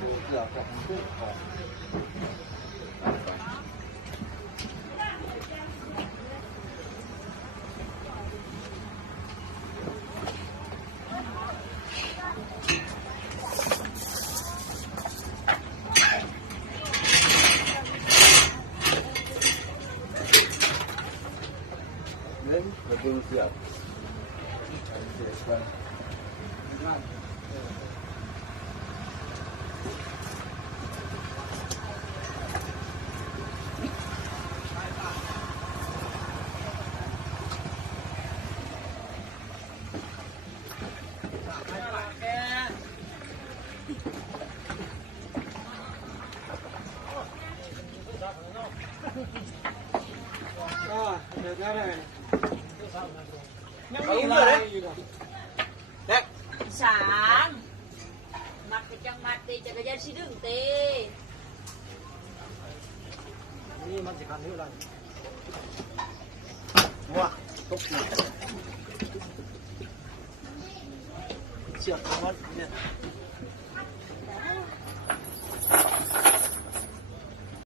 เกือบกับขึ้นของเล่นมาดูเสือกเสือกกันเดี๋ยวได้เลยยังมีอะไรอยู่นะเด็กสามมัดไปจังมัดตีจักรยานชิดึงเตนี่มันจะคันเท่าไหร่ว้าตกหนักเชือกมันเนี่ย